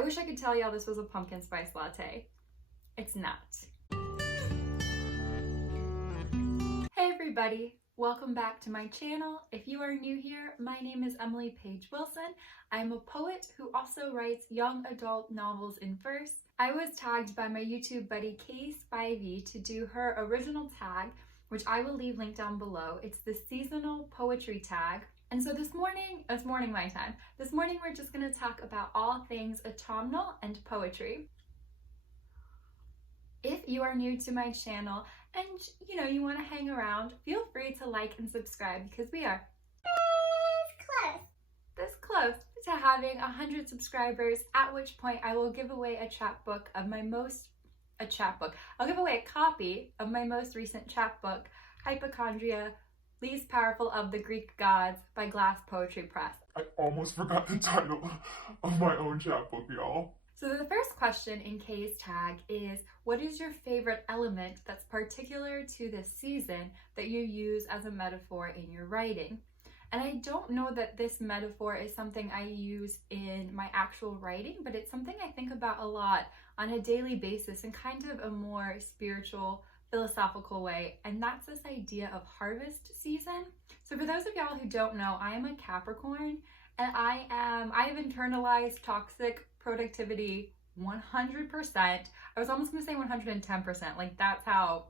I wish I could tell y'all this was a pumpkin spice latte. It's not. Hey everybody, welcome back to my channel. If you are new here, my name is Emily Paige Wilson. I'm a poet who also writes young adult novels in verse. I was tagged by my YouTube buddy Kaye Spivey to do her original tag, which I will leave linked down below. It's the seasonal poetry tag. And so this morning, it's morning my time. This morning we're just gonna talk about all things autumnal and poetry. If you are new to my channel and you want to hang around, feel free to like and subscribe because we are this close to having 100 subscribers, at which point I will give away I'll give away a copy of my most recent chapbook, Hypochondria, Least Powerful of the Greek Gods by Glass Poetry Press. I almost forgot the title of my own chapbook, y'all. So the first question in Kaye's tag is, what is your favorite element that's particular to this season that you use as a metaphor in your writing? And I don't know that this metaphor is something I use in my actual writing, but it's something I think about a lot on a daily basis in kind of a more spiritual, philosophical way, and that's this idea of harvest season. So for those of y'all who don't know, I am a Capricorn, and I have internalized toxic productivity 100%. I was almost gonna say 110%, like that's how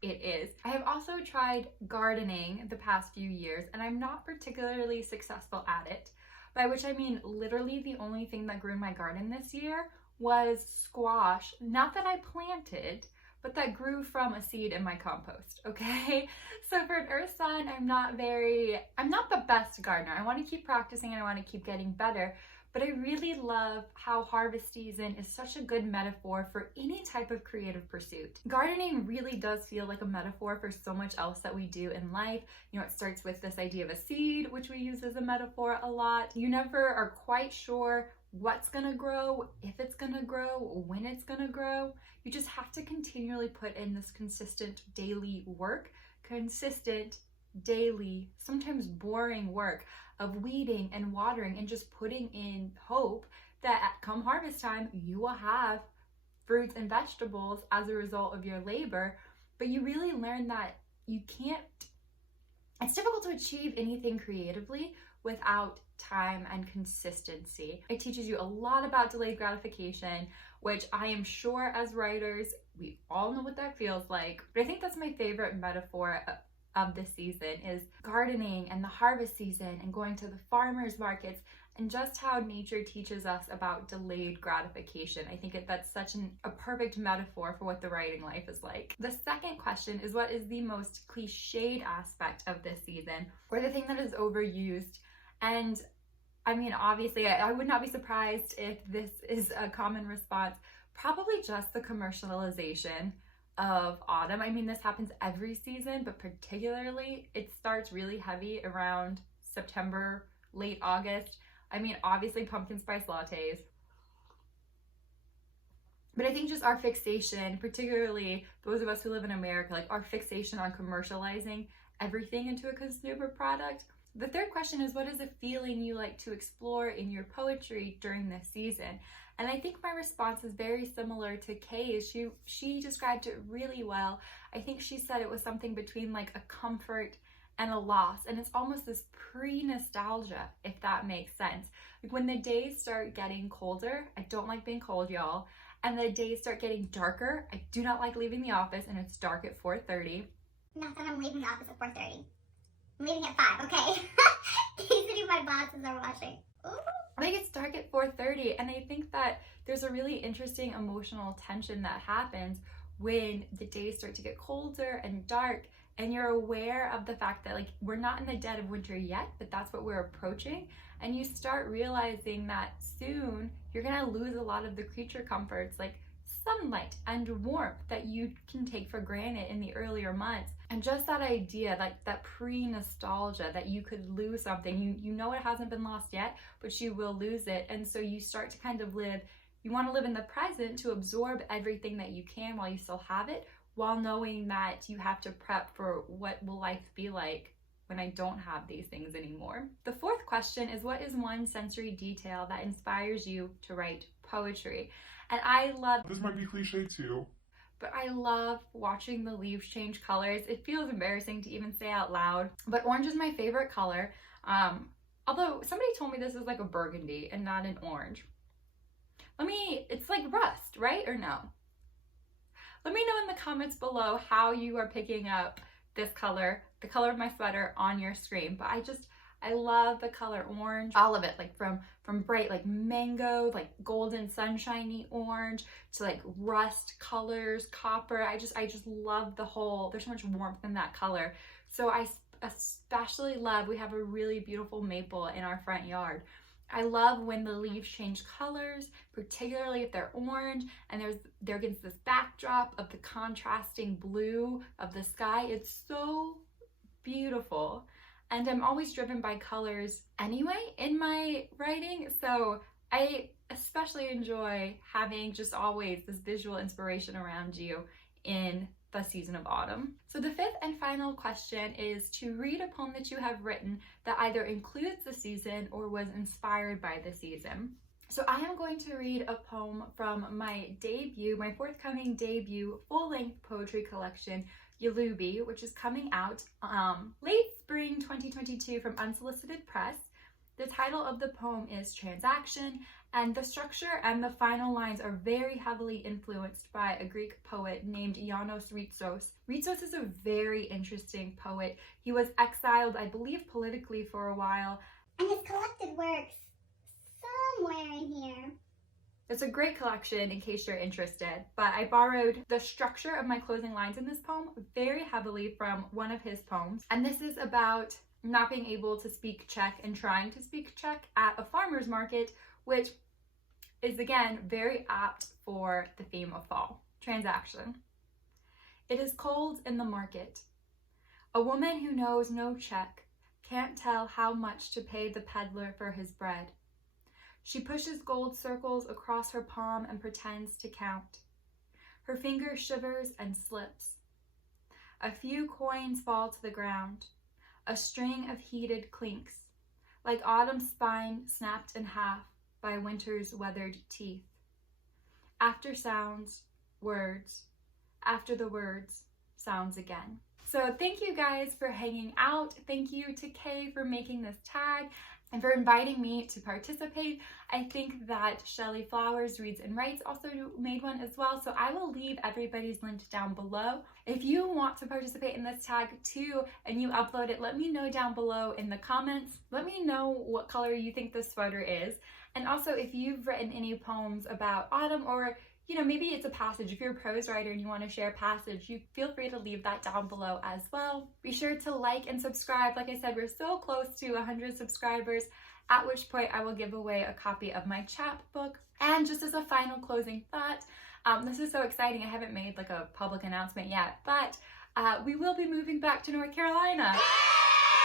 it is. I have also tried gardening the past few years, and I'm not particularly successful at it, by which I mean literally the only thing that grew in my garden this year was squash, not that I planted, but that grew from a seed in my compost, okay? So for an earth sign, I'm not the best gardener. I want to keep practicing and I want to keep getting better, but I really love how harvest season is such a good metaphor for any type of creative pursuit. Gardening really does feel like a metaphor for so much else that we do in life. It starts with this idea of a seed, which we use as a metaphor a lot. You never are quite sure what's gonna grow, if it's gonna grow, when it's gonna grow. You just have to continually put in this consistent daily work, consistent daily, sometimes boring work of weeding and watering and just putting in hope that come harvest time, you will have fruits and vegetables as a result of your labor. But you really learn that it's difficult to achieve anything creatively without time and consistency. It teaches you a lot about delayed gratification, which I am sure as writers, we all know what that feels like. But I think that's my favorite metaphor of this season is gardening and the harvest season and going to the farmers markets and just how nature teaches us about delayed gratification. I think that's such a perfect metaphor for what the writing life is like. The second question is, what is the most cliched aspect of this season, or the thing that is overused? And I mean, obviously, I would not be surprised if this is a common response. Probably just the commercialization of autumn. I mean, this happens every season, but particularly it starts really heavy around September, late August. I mean, obviously pumpkin spice lattes. But I think just our fixation, particularly those of us who live in America, like our fixation on commercializing everything into a consumer product. The third question is, what is a feeling you like to explore in your poetry during this season? And I think my response is very similar to Kaye's. She described it really well. I think she said it was something between like a comfort and a loss. And it's almost this pre-nostalgia, if that makes sense. Like when the days start getting colder, I don't like being cold, y'all. And the days start getting darker. I do not like leaving the office and it's dark at 4:30. Not that I'm leaving the office at 4:30. I'm leaving at 5, okay? In case any of my bosses are watching. Ooh. I think it's dark at 4:30, and I think that there's a really interesting emotional tension that happens when the days start to get colder and dark, and you're aware of the fact that like we're not in the dead of winter yet, but that's what we're approaching, and you start realizing that soon you're gonna lose a lot of the creature comforts like sunlight and warmth that you can take for granted in the earlier months. And just that idea, like that pre-nostalgia that you could lose something, you know it hasn't been lost yet, but you will lose it. And so you start to kind of you want to live in the present to absorb everything that you can while you still have it, while knowing that you have to prep for what will life be like when I don't have these things anymore. The fourth question is, what is one sensory detail that inspires you to write poetry? And I love, This might be cliche too, but I love watching the leaves change colors. It feels embarrassing to even say out loud, but orange is my favorite color. Although somebody told me this is like a burgundy and not an orange. It's like rust, right? Or no? Let me know in the comments below how you are picking up this color, the color of my sweater on your screen. But I love the color orange, all of it, like from bright like mango, like golden sunshiny orange, to like rust colors, copper. I just love the whole, there's so much warmth in that color. So I especially love, we have a really beautiful maple in our front yard. I love when the leaves change colors, particularly if they're orange and there gets this backdrop of the contrasting blue of the sky. It's so beautiful. And I'm always driven by colors anyway in my writing. So I especially enjoy having just always this visual inspiration around you in the season of autumn. So the fifth and final question is to read a poem that you have written that either includes the season or was inspired by the season. So I am going to read a poem from my forthcoming debut full-length poetry collection, Yalubi, which is coming out late spring 2022 from Unsolicited Press. The title of the poem is Transaction, and the structure and the final lines are very heavily influenced by a Greek poet named Ianos Ritsos. Ritsos is a very interesting poet. He was exiled, I believe, politically for a while. And his collected works somewhere in here. It's a great collection in case you're interested, but I borrowed the structure of my closing lines in this poem very heavily from one of his poems. And this is about not being able to speak Czech and trying to speak Czech at a farmer's market, which is again very apt for the theme of fall. Transaction. It is cold in the market. A woman who knows no Czech can't tell how much to pay the peddler for his bread. She pushes gold circles across her palm and pretends to count. Her finger shivers and slips. A few coins fall to the ground. A string of heated clinks, like autumn's spine snapped in half by winter's weathered teeth. After sounds, words. After the words, sounds again. So thank you guys for hanging out. Thank you to Kaye for making this tag and for inviting me to participate. I think that Shelly Flowers Reads and Writes also made one as well, so I will leave everybody's link down below. If you want to participate in this tag too and you upload it, let me know down below in the comments. Let me know what color you think this sweater is. And also if you've written any poems about autumn, or maybe it's a passage. If you're a prose writer and you want to share a passage, you feel free to leave that down below as well. Be sure to like and subscribe. Like I said, we're so close to 100 subscribers, at which point I will give away a copy of my chapbook. And just as a final closing thought, this is so exciting. I haven't made like a public announcement yet, but we will be moving back to North Carolina.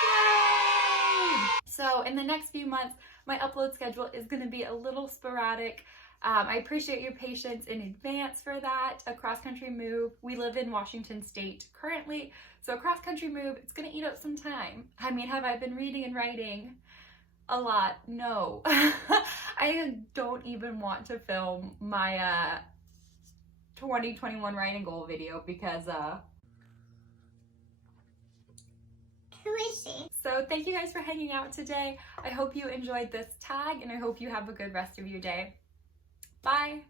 Yay! So in the next few months, my upload schedule is going to be a little sporadic. I appreciate your patience in advance for that. A cross-country move. We live in Washington State currently, so a cross-country move, it's going to eat up some time. I mean, have I been reading and writing a lot? No. I don't even want to film my 2021 writing goal video because Who is she? So thank you guys for hanging out today. I hope you enjoyed this tag and I hope you have a good rest of your day. Bye.